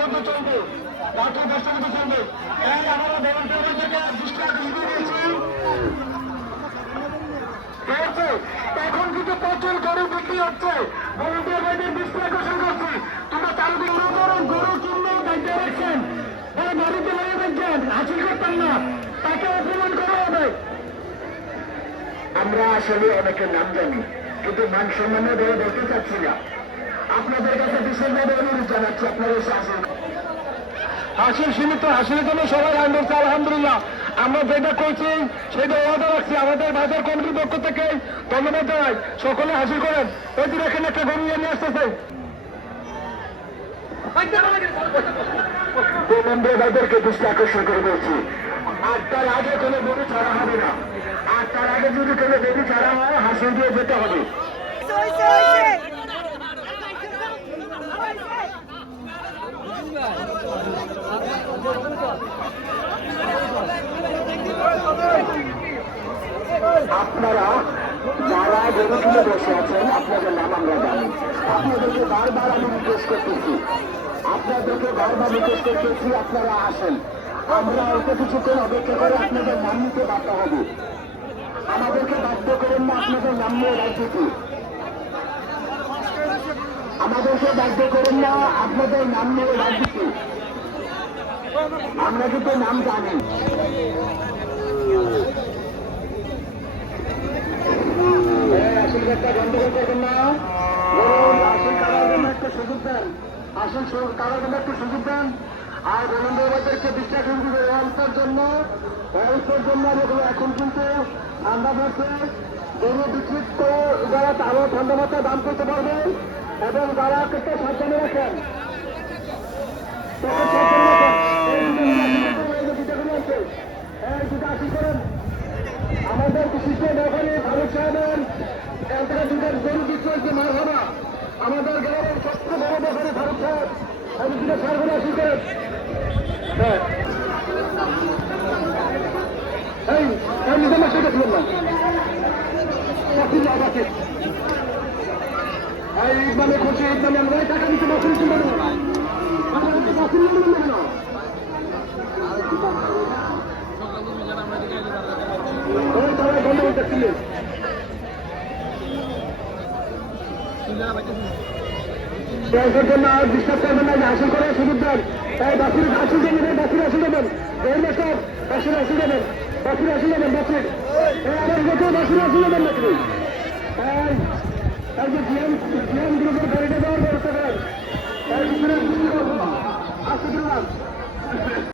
মধ্যে চলবে, রাত্রি 10টার মধ্যে চলবে। তাই আমরা ভলেন্টিয়ারদের থেকে দৃষ্টি আকর্ষণ দিয়েছি। এখন কিন্তু প্রচুর গরু বিক্রি হচ্ছে, ভলেন্টিয়ার ভাইদের দৃষ্টি আকর্ষণ করছি। তোমরা চালু দিন না করো, গরু কিনলে দায়িত্ব রাখছেন, গাড়িতে লাগিয়ে দেখছেন, হাসিল করতেন না, তাকে অপমান করা হবে। আমরা আসলে অনেকের নাম জানি, কিন্তু মান সম্মানের ধরে বলতে চাচ্ছি না। আপনাদের কাছে বিশেষভাবে অনুরোধ জানাচ্ছি, আপনারা এসে আসেন। হাসিল সীমিত, হাসিলের জন্য সবাই আইন করছে আলহামদুলিল্লাহ। আমরা যেটা করছি সেটা ওয়াদা রাখছি। আমাদের বাজার কমিটির পক্ষ থেকে ধন্যবাদ জানাই। সকলে হাসিল করেন। ওই দিন এখানে একটা গরু নিয়ে আসতেছে, ভাইদেরকে দৃষ্টি আকর্ষণ করে বলছি, 8টার আগে কোনো গরু ছাড়া হবে না। 8টার আগে যদি কোনো গরু ছাড়া হয়, হাসিল দিয়ে যেতে হবে। আপনারা যারা গরু কিনে বসে আছেন, আপনাদের নাম আমরা জানি। আপনাদেরকে বারবার আমি রিকোয়েস্ট করতেছি, আপনারা আসেন। আমরা অল্প কিছুক্ষণ অপেক্ষা করে আপনাদের নাম নিতে বাধ্য হব। আমাদেরকে বাধ্য করেন না আপনাদের নাম নিয়ে রাজনীতি, আমাদেরকে বাধ্য করেন না আপনাদের নাম নিয়ে রাজনীতি। আমরা কিন্তু নাম জানি। গন্ডগোল করবেন না, আসল কারার জন্য একটা সুযোগ দেন, আসল কারার জন্য একটু সুযোগ দেন। আর রবীন্দ্রবাদেরকে বিশ্বাস অল্পের জন্য এখন কিন্তু ঠান্ডা পড়ছে, গরু বিক্রি করে যারা আরো ঠান্ডা মাথায় দাম করতে পারবে, এবং যারা একটা সাবধানে রাখেন, আমাদের বিশিষ্ট ব্যাপারে ভারত সাহেবের গরু বিক্রি হচ্ছে মার হবা। আমাদের গ্রামের সবচেয়ে বড় ব্যাপারে ভারত সাহেব দুটা সারগুলো আসি করেন। হ্যাঁ এই নিজের মাসে গেছিলেন না এই মানে খুশি মানে আমরা টাকা দিতে বাসুল চিন্তা নেব না, বাসুল নেবেন না। তারা গন্ডগোল করছিলেন, জন্য ডিস্টার্ব করবেন না, হাসিল করে সুযোগ দেন। তাই বাসুর হাসিল দেবেন, বাসুর হাসিল দেবেন, সব বাসুর হাসিল দেবেন, বাসুর হাসিল দেবেন, বাসুর বাসুর হাসিল দেবেন নাকি? এই যে জিএম গ্রুপের গাড়িটা দেওয়ার ব্যবস্থা করেন, আসতে দিলাম।